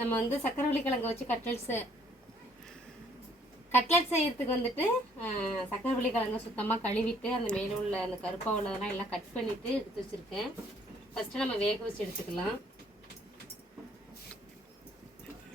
நம்ம வந்து சக்கரவள்ளி கிழங்கு வச்சு கட்லெட்ஸு கட்லெட் செய்யறதுக்கு வந்துட்டு சக்கரவள்ளி கிழங்கு சுத்தமாக கழுவிட்டு அந்த மேலே உள்ள அந்த கருப்பா உள்ளதெல்லாம் எல்லாம் கட் பண்ணிட்டு எடுத்து வச்சிருக்கேன். ஃபஸ்ட்டு நம்ம வேக வச்சு எடுத்துக்கலாம்.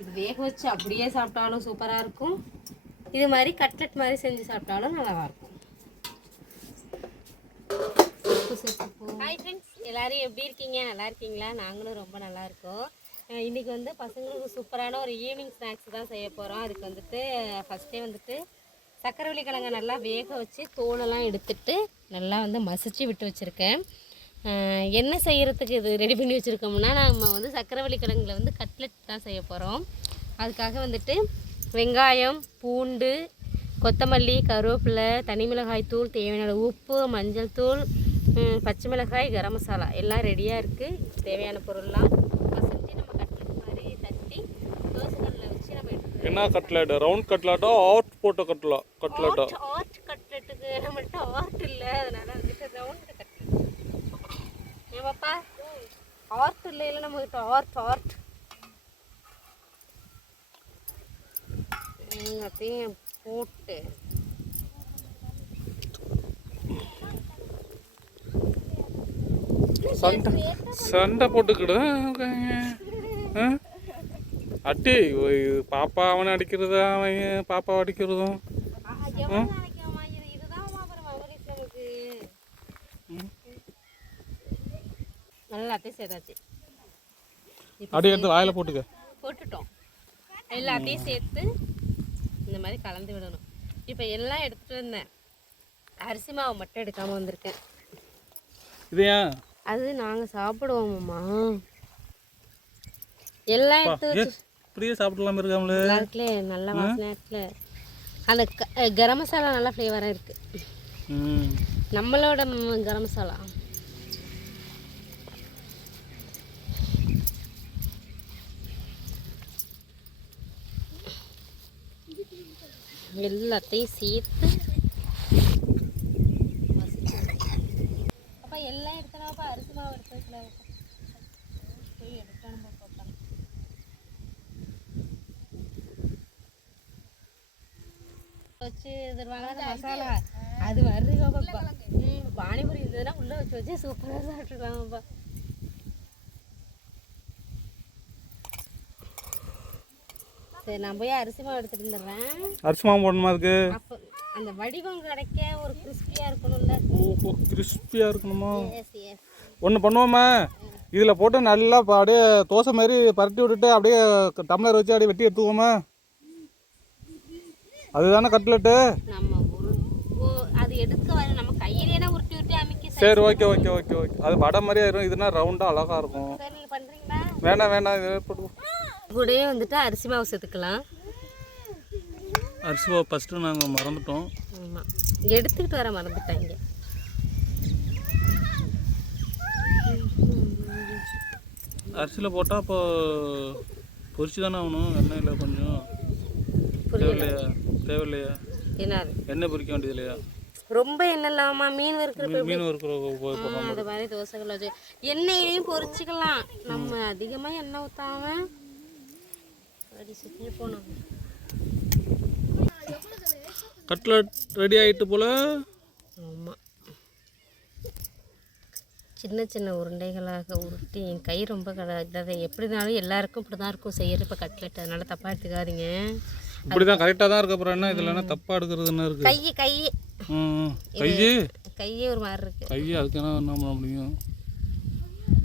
இது வேக வச்சு அப்படியே சாப்பிட்டாலும் சூப்பராக இருக்கும். இது மாதிரி கட்லெட் மாதிரி செஞ்சு சாப்பிட்டாலும் நல்லா இருக்கும். ஹாய் ஃப்ரெண்ட்ஸ் எல்லாரும் எப்படி இருக்கீங்க? நல்லா இருக்கீங்களா? நாங்களும் ரொம்ப நல்லா இருக்கோம். இன்றைக்கி வந்து பசங்களுக்கு சூப்பரான ஒரு ஈவினிங் ஸ்நாக்ஸ் தான் செய்ய போகிறோம் அதுக்கு வந்துட்டு ஃபஸ்ட்டே வந்துட்டு சக்கரவள்ளி கிழங்க நல்லா வேக வச்சு தோலெல்லாம் எடுத்துட்டு நல்லா வந்து மசிச்சு விட்டு வச்சுருக்கேன். என்ன செய்கிறதுக்கு இது ரெடி பண்ணி வச்சுருக்கோம்னா நம்ம வந்து சக்கரவள்ளி கிழங்குல வந்து கட்லெட் தான் செய்ய போகிறோம் அதுக்காக வந்துட்டு வெங்காயம் பூண்டு கொத்தமல்லி கருவேப்பிலை தனி மிளகாய் தூள் தேவையான உப்பு மஞ்சள் தூள் பச்சை மிளகாய் கரம் மசாலா எல்லாம் ரெடியாக இருக்குது தேவையான பொருள்லாம் மசிஞ்சு நம்ம கட்லெட் மாதிரி தட்டி தோசைக்கல்லில் வச்சு நம்ம எடுத்து என்ன கட்லெட் ரவுண்ட் கட்லாட்டோ ஆர்ட் போட்ட கட்லா கட்லெட்டா ஆர்ட் கட்லெட்டுக்கு நம்மள்ட்ட ஆர்ட் இல்லை அதனால வந்துட்டு ரவுண்ட் கட்லெட் ஏமாப்பா ஆர்ட் இல்லை இல்லை நம்மகிட்ட ஆர்ட் ஆர்ட் எல்லாத்தையும் போட்டு. சண்டை சண்டை போட்டுக்கிடு அட்டி பாப்பா அவனை அடிக்கிறதா அவன் பாப்பாவை அடிக்கிறதும்? எல்லாத்தையும் சேர்த்தாச்சு அடி எடுத்து வாயில போட்டுக்க. போட்டுட்டோம். எல்லாத்தையும் சேர்த்து இந்த மாதிரி கலந்து விடணும். இப்போ எல்லாம் எடுத்துட்டு வந்தேன். அரிசி மாவு மட்டும் எடுக்காம வந்திருக்கேன். இது ஏன்? அது நாங்கள் சாப்பிடுவோம்மா எல்லாம் எடுத்து இப்படியே சாப்பிடலாம இருக்காமல. நல்லா இருக்குல்ல நல்ல வாசனையா இருக்குல்ல? அந்த கரம் மசாலா நல்லா ஃப்ளேவராக இருக்கு. ம். நம்மளோட கரம் மசாலா. எல்லாத்தையும் சேர்த்து. அப்பா எல்லாம் எடுத்தனாப்பா அரிசி மாவு எடுத்து போய் பாப்பா வச்சு அந்த மசாலா. அது வருதுப்பாப்பா ம் பானிபூரி இருந்ததுன்னா உள்ள வச்சு வச்சு சூப்பராக சாப்பிட்டுருவாங்கப்பா சரி நான் போய் அரிசி மாவு எடுத்துட்டு வந்துடுறேன். அரிசி மாவு போடணுமா அதுக்கு? அப்போ அந்த வடிவம் கிடைக்க ஒரு கிறிஸ்பியாக இருக்கணும்ல. ஓ கிறிஸ்பியாக இருக்கணுமா? ஒன்று பண்ணுவோமா? இதில் போட்டு நல்லா அப்படியே தோசை மாதிரி பரட்டி விட்டுட்டு அப்படியே டம்ளர் வச்சு அப்படியே வெட்டி எடுத்துக்குவோமா? அதுதானே கட்லெட்டு? அது எடுக்க வர நம்ம கையிலேயே உருட்டி உருட்டி அமைக்க சரி ஓகே ஓகே ஓகே ஓகே. அது வடை மாதிரியே இருக்கும். இதுனா ரவுண்டாக அழகாக இருக்கும். வேணாம் வேணாம். இது போட்டு கூடயே வந்துட்டு அரிசி மாவு சேர்த்துக்கலாம். அரிசி மாவு ஃபஸ்ட்டு நாங்கள் மறந்துட்டோம். ஆமாம் எடுத்துக்கிட்டு வர மறந்துட்டாங்க அரிசியில் போட்டால் அப்போ பொரிச்சு தானே ஆகணும். எண்ணெயில் கொஞ்சம். புரியல. தேவையில்லையா? என்னது? எண்ணெய் பொரிக்க வேண்டியது இல்லையா ரொம்ப எண்ணெய் இல்லாமா மீன் வறுக்கிற மீன் இருக்கிற அது மாதிரி தோசைகள் வச்சு எண்ணெயிலையும் பொரிச்சுக்கலாம் நம்ம அதிகமாக எண்ணெய் ஊற்றாம அப்படி சுற்றி கட்லட் ரெடி ஆகிட்டு போல்? ஆமாம் சின்ன சின்ன உருண்டைகளாக உருட்டி என் கை ரொம்ப கட இதாக எப்படினாலும் எல்லாருக்கும் இப்படி தான் இருக்கும் செய்யறது. இப்போ கட்லெட் அதனால தப்பாக எடுத்துக்காதீங்க. இப்படி தான் கரெக்டாக தான் இருக்க அப்புறம் என்ன இதில் என்ன தப்பாக எடுக்கிறது என்ன இருக்குது கை கை ம் கையி? கையே ஒரு மாதிரி இருக்கு. கையை அதுக்கு என்ன என்ன பண்ண முடியும்?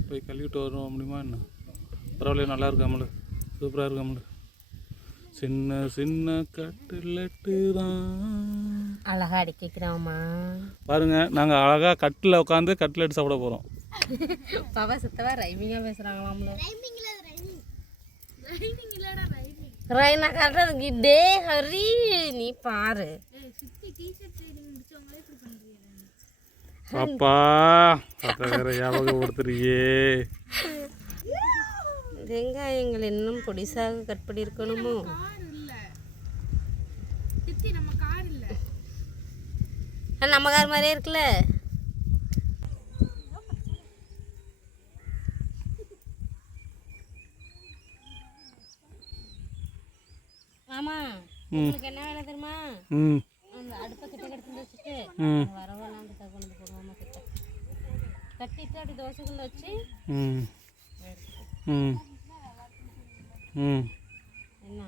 போய் கழுவிட்டு வர முடியுமா என்ன? பரவாயில்ல நல்லா இருக்காமல சூப்பராக இருக்காமல சின்ன சின்ன கட்டுலட்டு தான் அழகா அடிக்கிறாமா பாருங்க நாங்கள் அழகாக கட்டில் உட்காந்து கட்லெட் சாப்பிட போகிறோம் பாப்பா சுத்தவா? ரைமிங்காக பேசுகிறாங்களாம்ல ரை நான் கரெக்டாக டே ஹரி நீ பாரு வேற ஞாபகப்படுத்துறியே. வெங்காயங்கள் இன்னும் பொடிசாக கட் பண்ணியிருக்கணுமோ? ஆ, நம்ம கார் மாதிரியே இருக்குல்ல? ஆமா. உங்களுக்கு என்ன வேலை தெரியுமா? ம். அந்த அடுப்பை கிட்ட கிட்ட வச்சுட்டு வரவெல்லாம் கிட்ட கொண்டு போடுவோமா கிட்ட. கட்டிட்டு அப்படி தோசைக்குள்ள வச்சு ம். ம். ம். என்ன?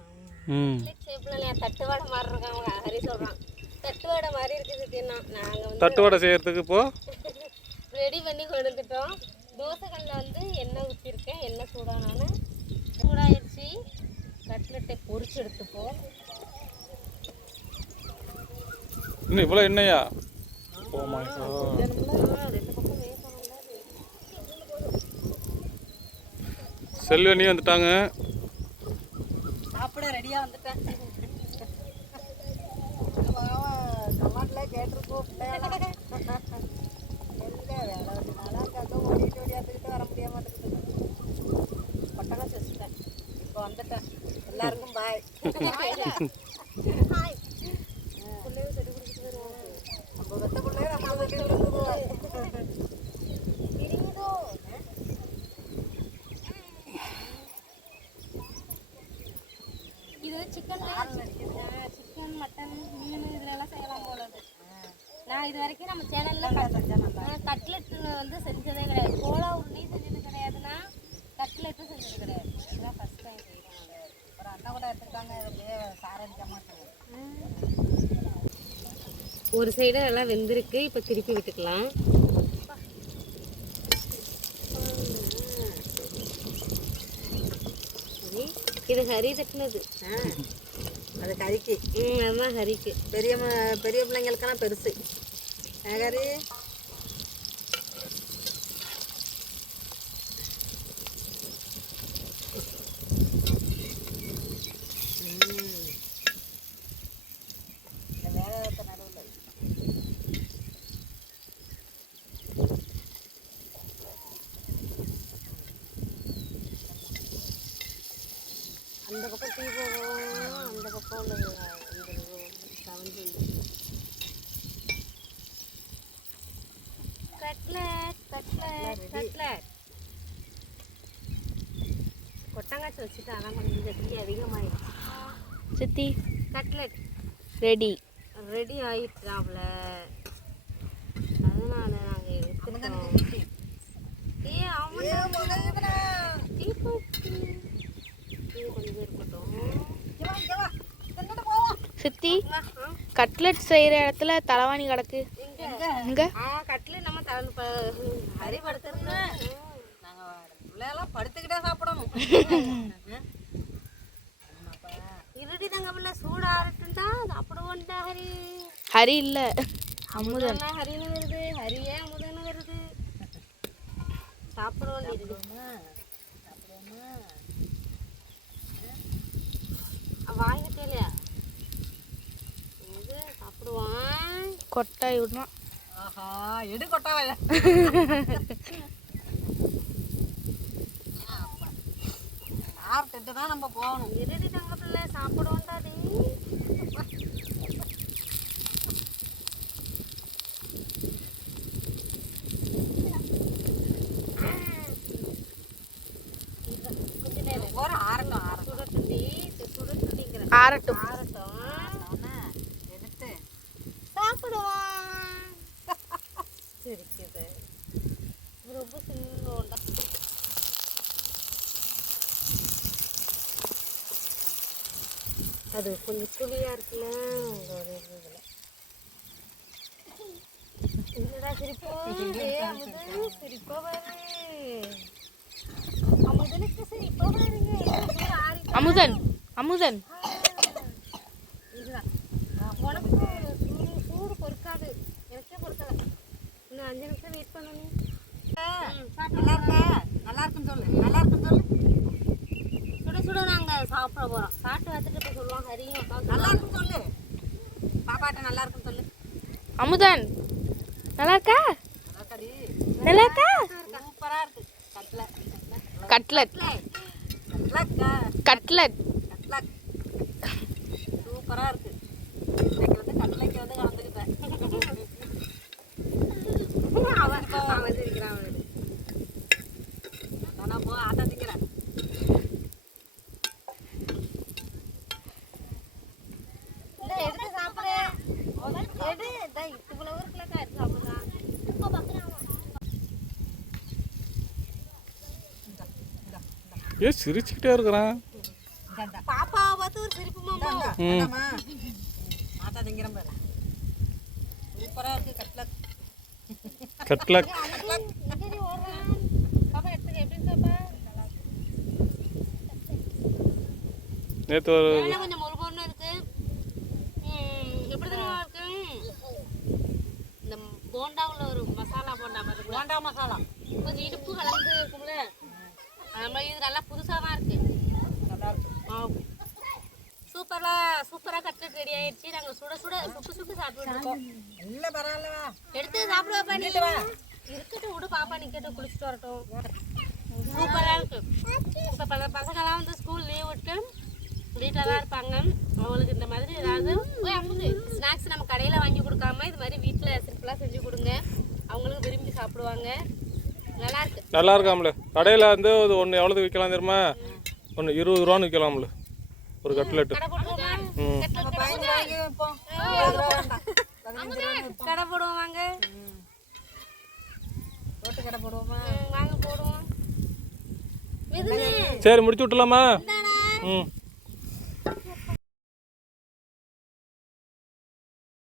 ம். ஷேப்ல தட்டுவாடை செய்கிறதுக்கு இப்போ? ரெடி பண்ணி கொண்டு வந்துட்டோம் தோசைகளில் வந்து எண்ணெய் ஊற்றிருக்கேன் எண்ணெய் சூடானாலும் சூடாயிடுச்சு கட்லெட்டை பொரிச்சு எடுத்துப்போம் இன்னும் இவ்வளோ எண்ணெயா? ஓ மை ஆ, ரெண்டு பக்கம் வேகணும்ல அது. செல்வனி வந்துட்டாங்க. சாப்பிட ரெடியா வந்துட்டேன். கேட்டிருக்கோம் எங்க வேலை ஒரு நாளாக அங்கே ஓடிட்டு ஓடியாந்துக்கிட்டு வர முடிய மாட்டேங்குது பட்டகம் வச்சுட்டேன் இப்போ வந்துட்டேன் எல்லாருக்கும் பாய் நம்ம பெத்த பிள்ளைய நம்ம சொல்லி கொடுக்குது இது சிக்கன் சிக்கன் மட்டன் மீன் இதுல எல்லாம் செய்யலாம் போல நான் இது வரைக்கும் நம்ம சேனல்ல கட்லெட் வந்து செஞ்சதே கிடையாது. கோலா உருளி செஞ்சது கிடையாதுன்னா கட்லெட்டும் செஞ்சது கிடையாது. இதுதான் ஃபர்ஸ்ட் டைம் செய்யணும் ஒரு அண்ணா கூட எடுத்துருக்காங்க இதுலயே ஒரு சைடு நல்லா வெந்திருக்கு. இப்போ திருப்பி விட்டுக்கலாம். ஹரி, இது ஹரி தட்டினது. அது கறிக்கு. ம் அதுதான் ஹரிக்கு. பெரிய பெரிய பிள்ளைங்களுக்கெல்லாம் பெருசு. கறி அந்த பக்கம் டீ போகும் அந்த பக்கம் உள்ளது செவன்டி கட்லட் கட்லட் கட்லட் கொட்டங்காய்ச்சி வச்சுட்டு அதான் கொஞ்சம் ஜட்டி அதிகமாகிடுச்சு சித்தி கட்லட் ரெடி ரெடி அதனால நாங்கள் எடுத்துட்டோம் ஏ அவன் டீ போட்டு டீ கொஞ்சம் இருக்கட்டும் சித்தி கட்லெட் செய்கிற இடத்துல தலைவாணி கிடக்கு. இங்க ஆ கட்டில் நம்ம தலை ப ஹரி படுத்துருங்க நாங்கள் படுத்துக்கிட்டே சாப்பிடணும். இருடி தங்க பிள்ளை சூடா ஆறட்டும்டா சாப்பிடுவோம்டா ஹரி. ஹரி இல்ல. அமுதன். அமுதன்னா ஹரின்னு வருது ஹரியே அமுதன்னு வருது. சாப்பிடுவோம் இருடி வாங்கிட்டே இல்லையா? கொட்டாய் விடணும். ஆஹா எடு கொட்டாவே. சாப்பிட்டுட்டு தான் நம்ம போகணும். இருடி தங்க பிள்ளை சாப்பிடுவோம்டா டி கொஞ்ச நேரம். போகிற ஆரட்டும் ஆரட்டும். அது கொஞ்சம் துளியா இருக்குல்ல? ஒரு இதுல. என்னடா சிரிப்போ? டேய் அமுது சிரிப்பா அமுதனுக்கு சிரிப்பா பாருங்க. அமுதன் அமுதன். இதுதான். உனக்கு சூடு சூடு பொறுக்காது. எனக்கே பொறுக்கல இன்னும் அஞ்சு நிமிஷம் வெயிட் பண்ணணும் நல்லா இருக்கா நல்லா இருக்குன்னு சொல்லு நல்லா இருக்குன்னு சொல்லு சுட சுட நாங்கள் சாப்பிட போகிறோம் சாப்பிட்டு வச்சுட்டு இப்போ ஹரியும் உட்காந்து நல்லா இருக்குன்னு சொல்லு பாப்பாட்ட நல்லா இருக்குன்னு சொல்லு அமுதன் நல்லா இருக்கா நல்லா இருக்கா சூப்பரா இருக்கு கட்ல கட்லட் கட்லட் கட்லக் சூப்பரா இருக்கு இன்னைக்கு வந்து கட்லைக்கு வந்து கலந்துக்கிட்டேன் அவன் அவன் இருக்கிறான் அவனுக்கு நான் போ ஆட்டா திங்கிறேன் ஏ சிரிச்சுக்கிட்டே இருக்கிறான். பாப்பாவை பார்த்து ஒரு சிரிப்பு மாமா. மாட்டா திங்கிற பாரு. சூப்பராக கட்லட் கட்லக் எங்கடி ஓடுறான்? பாப்பா எடுத்துக்க. எப்படி இருக்கு பாப்பா? நேற்று ஒரு கொஞ்சம் மொறு மொறுன்னு இருக்கு. எப்படி தெரியுமா இருக்கு இந்த போண்டாவில் ஒரு மசாலா போண்டா மாதிரி போண்டா மசாலா. கொஞ்சம் இனிப்பு கலந்து இருக்கும்ல. மாதிரி இது நல்லா புதுசாக தான் இருக்கு. நல்லா இருக்கு சூப்பராக சூப்பராக கட்லெட் ரெடி ஆயிடுச்சு. நாங்கள் சுட சுட சுட்டு சுட்டு சாப்பிட்டு இருக்கோம். இல்லை பரவாயில்லவா? எடுத்து சாப்பிடுவா நீ இருக்கட்டும் விடு பாப்பா நிக்கட்டும் குளிச்சுட்டு வரட்டும். சூப்பராக இருக்கு. இப்போ பல பசங்களாம் வந்து ஸ்கூல் லீவ் விட்டு வீட்டில் தான் இருப்பாங்க. அவங்களுக்கு இந்த மாதிரி ஏதாவது ஸ்நாக்ஸ் நம்ம கடையில் வாங்கி கொடுக்காம இது மாதிரி வீட்டில் சிம்பிளாக செஞ்சு கொடுங்க. அவங்களும் விரும்பி சாப்பிடுவாங்க. நல்லா இருக்கு நல்லா இருக்காம்ல கடையில் வந்து அது ஒன்று எவ்வளோது விற்கலாம் தெரியுமா? ஒன்று இருபது ரூபான்னு விற்கலாம்ல ஒரு கட்லெட்டு. கடை போடுவோமா ம். கடை சரி முடிச்சு விட்டுலாமா. ம்.